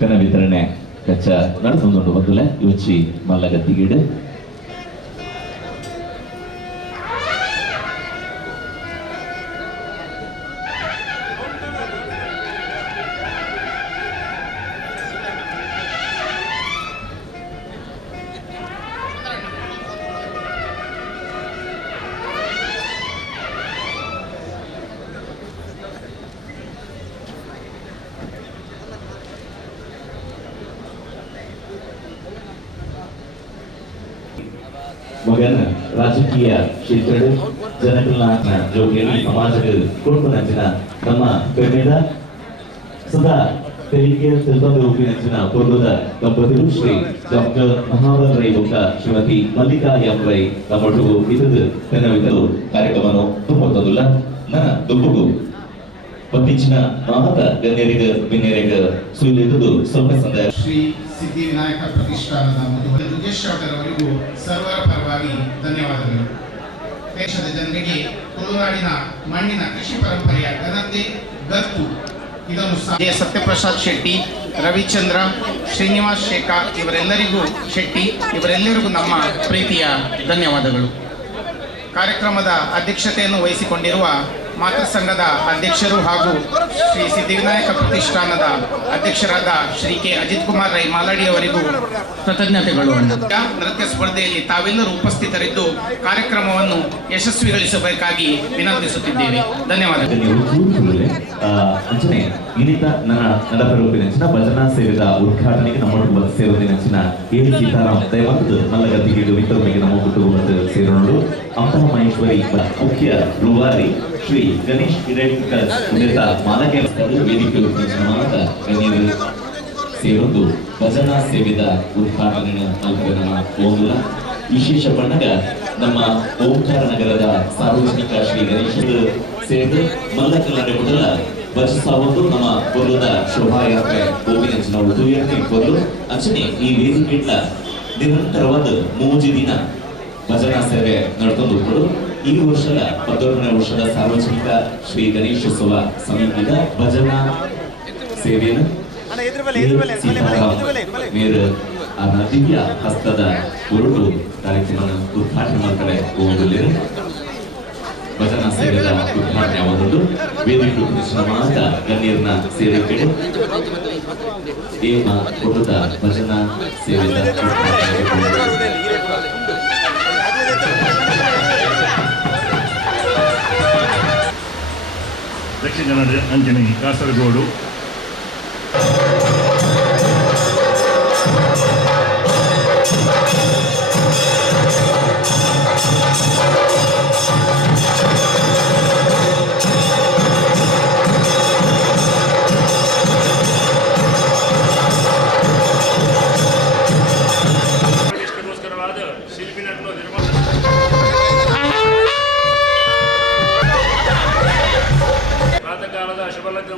ಕನ ವಿತರಣೆ ಕಚ್ಚ ನಡೆದುಕೊಂಡು ಬಂದುಲೆ ಇವಚ್ಚಿ ಮಲ್ಲಗತ್ತಿಗೀಡು मगन राजकीय क्षेत्र जनकलना जो केरली समाज कुटुंबनंचिನ ನಮ್ಮ ಕನ್ನಡ ಸದಾ ತೆರಿಗೆ ತಿಳ್ಕೊಂಡು ರೂಪಿನಂಚಿನ ಪೂರ್ವದ ದಂಪತಿಗಳು ಶ್ರೀ ಡಾಕ್ಟರ್ ಮಹಾವರ್ ರೈ ಬೊಕ್ಕ ಶ್ರೀಮತಿ ಮಲ್ಲಿಕಾ ಎಂ ರೈ ನಮ್ಮೊಟ್ಟಿಗೂ ಇದ್ದು ಕನ್ನಡವಿದ್ದರು ಕಾರ್ಯಕ್ರಮವನ್ನು ತುಂಬುತ್ತದಲ್ಲ ನನ್ನ ದುಬ್ಬುಗು ಪತ್ತಿನ ಮಹತ ಗಣ್ಯರಿಗೆ ಬಿನ್ನೆರೆಗ ಸುಲಿದುದು ಸ್ವಲ್ಪ ಸಂದೇಶ ಶ್ರೀ ಸಿದ್ಧಿವಿನಾಯಕ ಪ್ರತಿಷ್ಠಾನದ ಮತ್ತು ದುರ್ಗೇಶ್ವರವರಿಗೂ ಸರ್ವರ ಪರವಾಗಿ ಧನ್ಯವಾದಗಳು. ದೇಶದ ಜನರಿಗೆ ತುಳುನಾಡಿನ ಮಣ್ಣಿನ ಕೃಷಿ ಪರಂಪರೆಯ ಘನತೆ ಗತ್ತು ಇದನ್ನು ಸತ್ಯಪ್ರಸಾದ್ ಶೆಟ್ಟಿ, ರವಿಚಂದ್ರ, ಶ್ರೀನಿವಾಸ್ ಶೇಖರ್ ಇವರೆಲ್ಲರಿಗೂ ನಮ್ಮ ಪ್ರೀತಿಯ ಧನ್ಯವಾದಗಳು. ಕಾರ್ಯಕ್ರಮದ ಅಧ್ಯಕ್ಷತೆಯನ್ನು ವಹಿಸಿಕೊಂಡಿರುವ ಮಾತೃ ಸಂಘದ ಅಧ್ಯಕ್ಷರು ಹಾಗೂ ಶ್ರೀ ಸಿದ್ಧಿವಿನಾಯಕ ಪ್ರತಿಷ್ಠಾನದ ಅಧ್ಯಕ್ಷರಾದ ಶ್ರೀ ಕೆ ಅಜಿತ್ ಕುಮಾರ್ ರೈ ಮಾಲಾಡಿ ಅವರಿಗೂ ಕೃತಜ್ಞತೆಗಳು. ನೃತ್ಯ ಸ್ಪರ್ಧೆಯಲ್ಲಿ ತಾವೆಲ್ಲರೂ ಉಪಸ್ಥಿತರಿದ್ದು ಕಾರ್ಯಕ್ರಮವನ್ನು ಯಶಸ್ವಿಗೊಳಿಸಬೇಕಾಗಿ ವಿನಂತಿಸುತ್ತಿದ್ದೇವೆ. ಧನ್ಯವಾದಗಳು. ಭಜನಾ ಸೇವೆದ ಉದ್ಘಾಟನೆಗೆ ನಮ್ಮ ಸೇರೋದಿನ ಎ ಸೀತಾರಾಮ್ ದಯವಂತ ಮಲ್ಲಗತ್ತಿಗೆ ವಿತರಣೆಗೆ ನಮ್ಮ ಕುಟುಂಬದ ಸೇರೋಣ. ಅಂತಹ ಮಹೇಶ್ವರಿ ಮುಖ್ಯ ರೂವಾರಿ ಶ್ರೀ ಗಣೇಶ್ ಕಿರೇಡ್ಕರ್ ನೇತಾ ಮಾನಕೆ ವೇದಿಕೆ ಗಣ್ಯರು ಸೇರೊಂದು ಭಜನಾ ಸೇವೆದ ಉದ್ಘಾಟನೆ ನಮ್ಮ ವಿಶೇಷ ಬಣ್ಣಗ ನಮ್ಮ ಓಂಕಾರ ನಗರದ ಸಾರ್ವಜನಿಕ ಶ್ರೀ ಗಣೇಶ ಸೇರಿದು ಮಲ್ಲಕಲ್ಲಡೆ ಮೊದಲ ವರ್ಷ ನಮ್ಮ ಕೊಲ್ಲದ ಶೋಭಾಯಾತ್ರೆ ಹೋಗಿನ ಉದುಯರ್ತಿ ಕೊಲ್ಲು ಅಂಚನೆ ಈ ವೇದಿಕೆಗಳ ನಿರಂತರವಾದ 3 ದಿನ ಭಜನಾ ಸೇವೆ ನಡೆದುಕೊಂಡು ಈ ವರ್ಷದ 11ನೇ ವರ್ಷದ ಸಾರ್ವಜನಿಕ ಶ್ರೀ ಗಣೇಶೋತ್ಸವ ಸಮಿತಿಯ ಭಜನಾ ಸೇವೆಯನ್ನು ದಿವ್ಯ ಹಸ್ತದ ಹೊರಟು ಕಾರ್ಯಕ್ರಮ ಉದ್ಘಾಟನೆ ಮಾಡ್ತಾರೆ ಹೋಗಲಿದೆ. ಭಜನಾ ಸೇವೆಯ ಉದ್ಘಾಟನೆ ಆಗುವುದು ವೇದಿಕೆ ಮಾತ ಗಣ್ಯರನ್ನ ಸೇರಿಕೆ ಏಮ ಕೊಡುದ ಭಜನಾ ಸೇವೆಯ ದಕ್ಷಿಣ ಕನ್ನಡ ಅಂಜನಿ ಕಾಸರಗೋಡು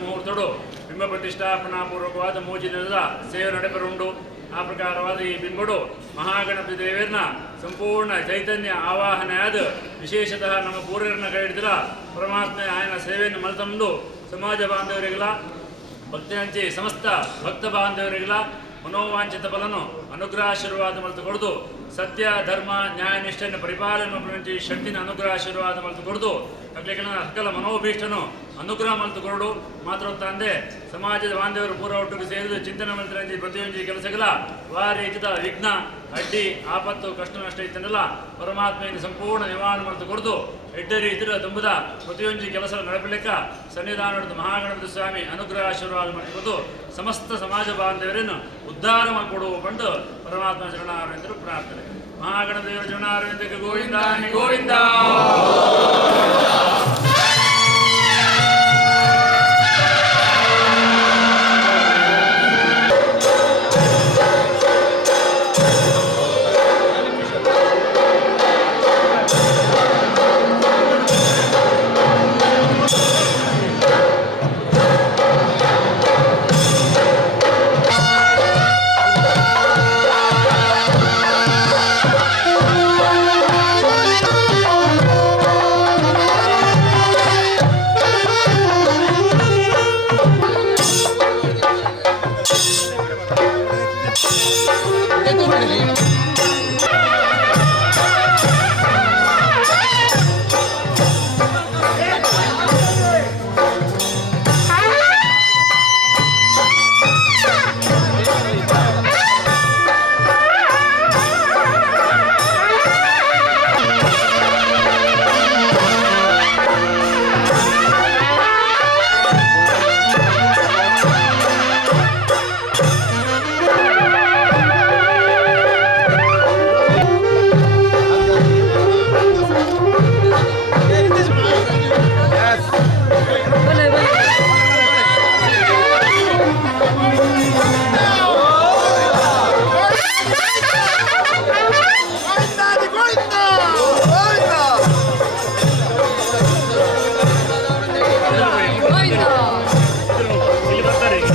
ಮುಹೂರ್ತಗಳು ಬಿಂಬ ಪ್ರತಿಷ್ಠಾಪನಾ ಪೂರ್ವಕವಾದ 3 ದಿನದ ಸೇವೆ ನಡೆಬರುಂಡು. ಆ ಪ್ರಕಾರವಾದ ಈ ಬಿಂಬಡು ಮಹಾಗಣಪತಿ ದೇವರನ್ನ ಸಂಪೂರ್ಣ ಚೈತನ್ಯ ಆವಾಹನೆಯಾದ ವಿಶೇಷತಃ ನಮ್ಮ ಪೂರ್ವರನ್ನ ಕೈ ಹಿಡಿದಿರ ಪರಮಾತ್ಮ ಆಯನ ಸೇವೆಯನ್ನು ಮಲ್ತಂದು ಸಮಾಜ ಬಾಂಧವರಿಗೆಲ್ಲ ಭಕ್ತಿಯಂಚಿ ಸಮಸ್ತ ಭಕ್ತ ಬಾಂಧವರಿಗೆಲ್ಲ ಮನೋವಾಂಚಿತ ಫಲನು ಅನುಗ್ರಹಾಶೀರ್ವಾದ ಮಲ್ತು ಕೊಡುದು ಸತ್ಯ ಧರ್ಮ ನ್ಯಾಯ ನಿಷ್ಠೆಯನ್ನು ಪರಿಪಾಲನೆ ಶಕ್ತಿನ ಅನುಗ್ರಹಾಶೀರ್ವಾದ ಮಲ್ತು ಕೊಡುದು ಸಕಲ ಮನೋಭೀಷ್ಟನು ಅನುಗ್ರಹ ಮಲ್ತು ಕೊರಡು ಮಾತ್ರ ತಂದೆ ಸಮಾಜದ ಬಾಂಧವರು ಪೂರ ಒಟ್ಟಿಗೆ ಸೇರಿದು ಚಿಂತನೆ ಮಂತ್ರಿ ಪ್ರತಿಯೊಂದು ಕೆಲಸಗಳ ವಾರಿ ಇಚ್ಚಿತ ವಿಘ್ನ ಅಡ್ಡಿ ಆಪತ್ತು ಕಷ್ಟ ನಷ್ಟ ಇತ್ತಂದಲ್ಲ ಪರಮಾತ್ಮೆಯನ್ನು ಸಂಪೂರ್ಣ ನಿವಾರಣೆ ಮಲ್ತು ಕೊಡುದು ಎಡ್ಡರಿ ಇತರ ತುಂಬದ ಪ್ರತಿಯೊಂದು ಕೆಲಸ ನಡೆಸಲಿಕ್ಕ ಸನ್ನಿಧಾನದ ಮಹಾಗಣಪತಿ ಸ್ವಾಮಿ ಅನುಗ್ರಹ ಆಶೀರ್ವಾದ ಮಾಡಿಕೊಂಡು ಸಮಸ್ತ ಸಮಾಜ ಬಾಂಧವರನ್ನು ಉದ್ಧಾರ ಮಾಡಿಕೊಡುವ ಬಂದು ಪರಮಾತ್ಮ ಶರಣಾರವಿಂದರು ಪ್ರಾರ್ಥನೆ. ಮಹಾಗಣಪತಿ ಶರಣಾರವಿಂದಕ್ಕೆ ಗೋವಿಂದ ಗೋವಿಂದ. ಇಲ್ಲಿ ಬರ್ತಾರೆ ಈಗ.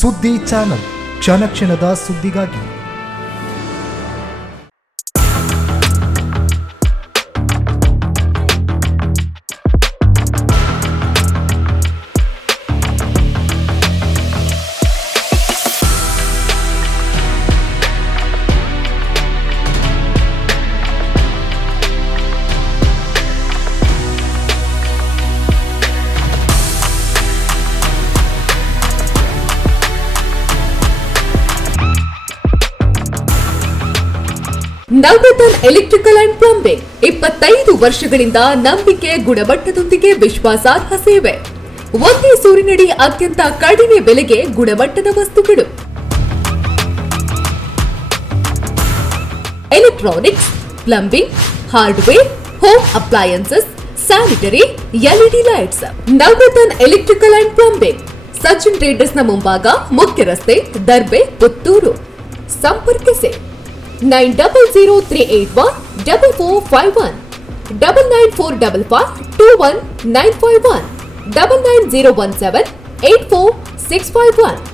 ಸುದ್ದಿ ಚಾನಲ್ ಕ್ಷಣ ಕ್ಷಣದ ಸುದ್ದಿಗಾಗಿ. ನವರತ್ನ ಎಲೆಕ್ಟ್ರಿಕಲ್ ಅಂಡ್ ಪ್ಲಂಬಿಂಗ್ 25 ವರ್ಷಗಳಿಂದ ನಂಬಿಕೆ, ಗುಣಮಟ್ಟದೊಂದಿಗೆ ವಿಶ್ವಾಸಾರ್ಹ ಸೇವೆ. ಒಂದೇ ಸೂರಿನಡಿ ಅತ್ಯಂತ ಕಡಿಮೆ ಬೆಲೆಗೆ ಗುಣಮಟ್ಟದ ವಸ್ತುಗಳು. Electronics, plumbing, hardware, home appliances, sanitary, LED lights. Navaratna electrical and plumbing, Sachin ಟ್ರೇಡರ್ಸ್ನ ಮುಂಭಾಗ, ಮುಖ್ಯ ರಸ್ತೆ, ದರ್ಬೆ, ಪುತ್ತೂರು. ಸಂಪರ್ಕಿಸಿ 9003814451 994552191 990178461.